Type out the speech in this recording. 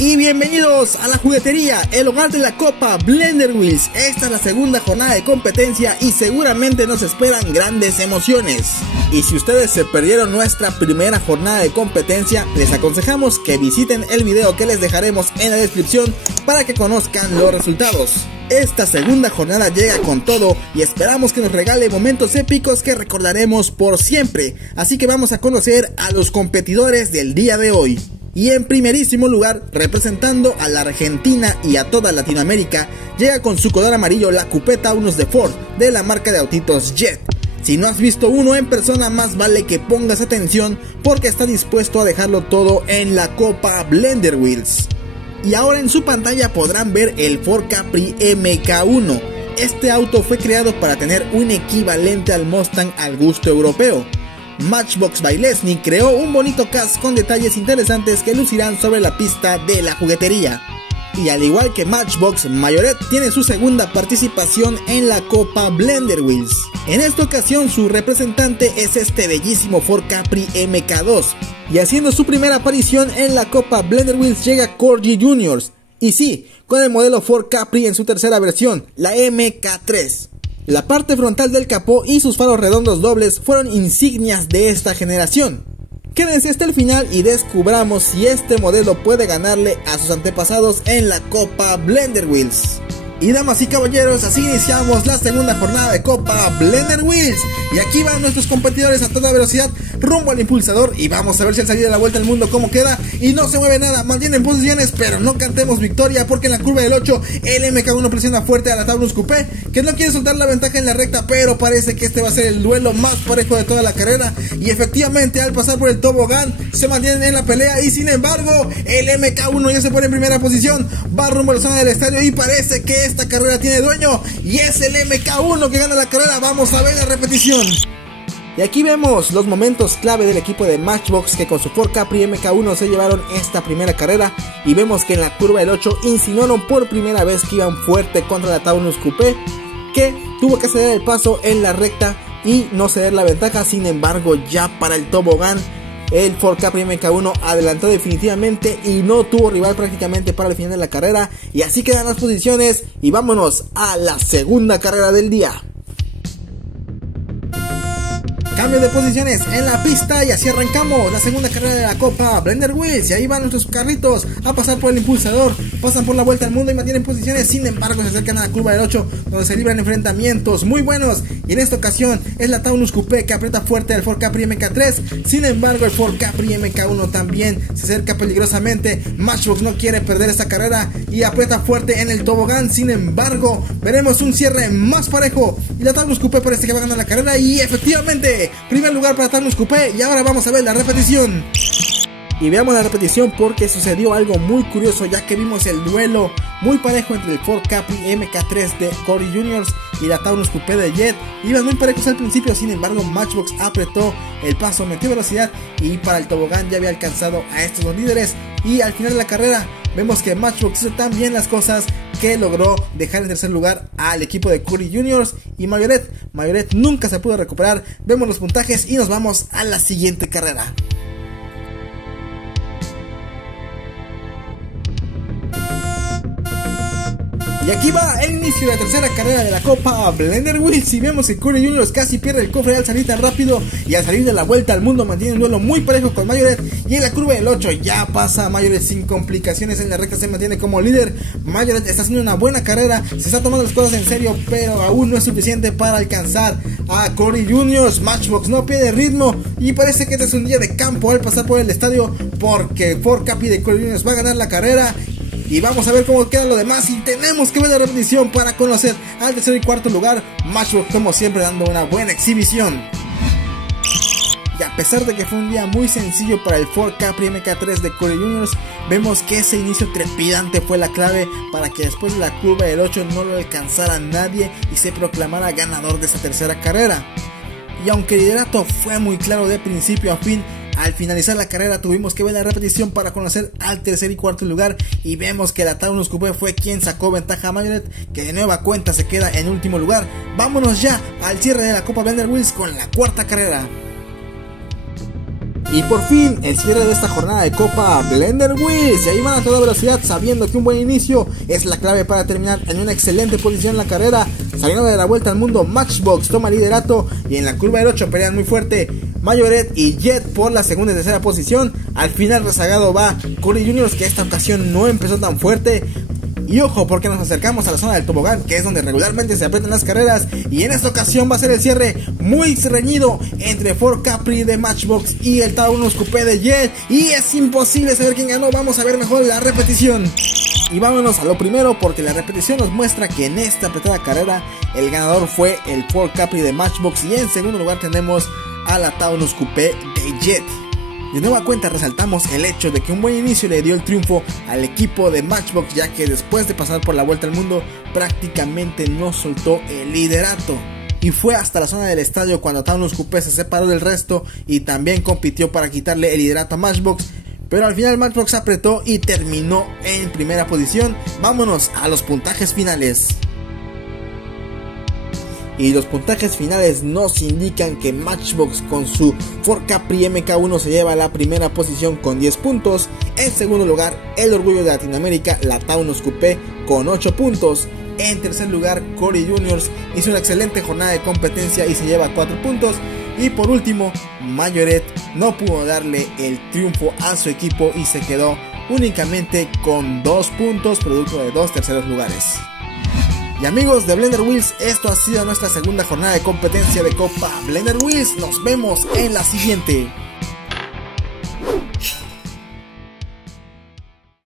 Y bienvenidos a la juguetería, el hogar de la Copa Blender Wheels. Esta es la segunda jornada de competencia y seguramente nos esperan grandes emociones. Y si ustedes se perdieron nuestra primera jornada de competencia, les aconsejamos que visiten el video que les dejaremos en la descripción para que conozcan los resultados. Esta segunda jornada llega con todo y esperamos que nos regale momentos épicos que recordaremos por siempre. Así que vamos a conocer a los competidores del día de hoy. Y en primerísimo lugar, representando a la Argentina y a toda Latinoamérica, llega con su color amarillo la Coupé Taunus de Ford, de la marca de autitos Jet. Si no has visto uno en persona, más vale que pongas atención porque está dispuesto a dejarlo todo en la Copa Blender Wheels. Y ahora en su pantalla podrán ver el Ford Capri MK1. Este auto fue creado para tener un equivalente al Mustang al gusto europeo. Matchbox by Lesney creó un bonito cast con detalles interesantes que lucirán sobre la pista de la juguetería. Y al igual que Matchbox, Mayoret tiene su segunda participación en la Copa Blender Wheels. En esta ocasión su representante es este bellísimo Ford Capri MK2. Y haciendo su primera aparición en la Copa Blender Wheels llega Corgi Juniors. Y sí, con el modelo Ford Capri en su tercera versión, la MK3. La parte frontal del capó y sus faros redondos dobles fueron insignias de esta generación. Quédense hasta el final y descubramos si este modelo puede ganarle a sus antepasados en la Copa Blender Wheels. Y damas y caballeros, así iniciamos la segunda jornada de Copa Blender Wheels. Y aquí van nuestros competidores a toda velocidad rumbo al impulsador. Y vamos a ver si al salir de la vuelta al mundo cómo queda. Y no se mueve nada, mantienen posiciones, pero no cantemos victoria, porque en la curva del 8 el MK1 presiona fuerte a la Taunus Coupé, que no quiere soltar la ventaja en la recta, pero parece que este va a ser el duelo más parejo de toda la carrera. Y efectivamente al pasar por el tobogán se mantienen en la pelea. Y sin embargo el MK1 ya se pone en primera posición, va rumbo a la zona del estadio y parece que esta carrera tiene dueño y es el MK1 que gana la carrera. Vamos a ver la repetición. Y aquí vemos los momentos clave del equipo de Matchbox, que con su Ford Capri MK1 se llevaron esta primera carrera. Y vemos que en la curva del 8 insinuaron por primera vez que iban fuerte contra la Taunus Coupé, que tuvo que ceder el paso en la recta y no ceder la ventaja. Sin embargo, ya para el tobogán el Ford Capri MK1 adelantó definitivamente y no tuvo rival prácticamente para el final de la carrera. Y así quedan las posiciones y vámonos a la segunda carrera del día. Cambio de posiciones en la pista y así arrancamos la segunda carrera de la Copa Blender Wheels. Y ahí van nuestros carritos a pasar por el impulsador, pasan por la vuelta al mundo y mantienen posiciones. Sin embargo se acercan a la curva del 8, donde se libran enfrentamientos muy buenos. Y en esta ocasión es la Taunus Coupé que aprieta fuerte al Ford Capri MK3. Sin embargo el Ford Capri MK1 también se acerca peligrosamente. Matchbox no quiere perder esta carrera y aprieta fuerte en el tobogán. Sin embargo veremos un cierre más parejo y la Taunus Coupé parece que va a ganar la carrera. Y efectivamente primer lugar para Taunus Coupé. Y ahora vamos a ver la repetición. Y veamos la repetición porque sucedió algo muy curioso, ya que vimos el duelo muy parejo entre el Ford Capri MK3 de Corgi Juniors y la Taunus Coupé de Jet. Iban muy parejos al principio, sin embargo Matchbox apretó el paso, metió velocidad y para el tobogán ya había alcanzado a estos dos líderes. Y al final de la carrera vemos que Matchbox hizo tan bien las cosas que logró dejar en tercer lugar al equipo de Corgi Juniors. Y Mayoret nunca se pudo recuperar. Vemos los puntajes y nos vamos a la siguiente carrera. Y aquí va el inicio de la tercera carrera de la Copa Blender Wheels. Y vemos que Corgi Juniors casi pierde el cofre al salir tan rápido. Y al salir de la vuelta al mundo mantiene un duelo muy parejo con Mayoret. Y en la curva del 8 ya pasa Mayoret sin complicaciones. En la recta se mantiene como líder. Mayoret está haciendo una buena carrera, se está tomando las cosas en serio, pero aún no es suficiente para alcanzar a Corgi Juniors. Matchbox no pierde ritmo y parece que este es un día de campo al pasar por el estadio, porque Ford Capri de Corgi Juniors va a ganar la carrera. Y vamos a ver cómo queda lo demás. Y tenemos que ver la repetición para conocer al tercer y cuarto lugar. Matchbox como siempre dando una buena exhibición. Y a pesar de que fue un día muy sencillo para el Ford Capri MK3 de Corgi Juniors, vemos que ese inicio trepidante fue la clave para que después de la curva del 8 no lo alcanzara nadie y se proclamara ganador de esa tercera carrera. Y aunque el liderato fue muy claro de principio a fin, al finalizar la carrera tuvimos que ver la repetición para conocer al tercer y cuarto lugar. Y vemos que la Taunus Coupé fue quien sacó ventaja a Mayoret, que de nueva cuenta se queda en último lugar. Vámonos ya al cierre de la Copa Blender Wheels con la cuarta carrera. Y por fin, el cierre de esta jornada de Copa Blender Wheels. Y ahí van a toda velocidad, sabiendo que un buen inicio es la clave para terminar en una excelente posición en la carrera. Saliendo de la vuelta al mundo, Matchbox toma liderato y en la curva del 8 pelean muy fuerte Majoret y Jet por la segunda y tercera posición. Al final rezagado va Curry Juniors, que esta ocasión no empezó tan fuerte. Y ojo, porque nos acercamos a la zona del tobogán, que es donde regularmente se aprietan las carreras. Y en esta ocasión va a ser el cierre muy reñido entre Ford Capri de Matchbox y el Taunus Coupé de Jet. Y es imposible saber quién ganó. Vamos a ver mejor la repetición. Y vámonos a lo primero, porque la repetición nos muestra que en esta apretada carrera el ganador fue el Ford Capri de Matchbox. Y en segundo lugar tenemos a la Taunus Coupé de Jet. De nueva cuenta resaltamos el hecho de que un buen inicio le dio el triunfo al equipo de Matchbox, ya que después de pasar por la vuelta al mundo prácticamente no soltó el liderato. Y fue hasta la zona del estadio cuando Taunus Coupé se separó del resto y también compitió para quitarle el liderato a Matchbox. Pero al final Matchbox apretó y terminó en primera posición. Vámonos a los puntajes finales. Y los puntajes finales nos indican que Matchbox con su Ford Capri MK1 se lleva la primera posición con 10 puntos. En segundo lugar, el orgullo de Latinoamérica, la Taunus Coupé, con 8 puntos. En tercer lugar, Curry Juniors hizo una excelente jornada de competencia y se lleva 4 puntos. Y por último, Majoret no pudo darle el triunfo a su equipo y se quedó únicamente con 2 puntos, producto de 2 terceros lugares. Y amigos de Blender Wheels, esto ha sido nuestra segunda jornada de competencia de Copa Blender Wheels. Nos vemos en la siguiente.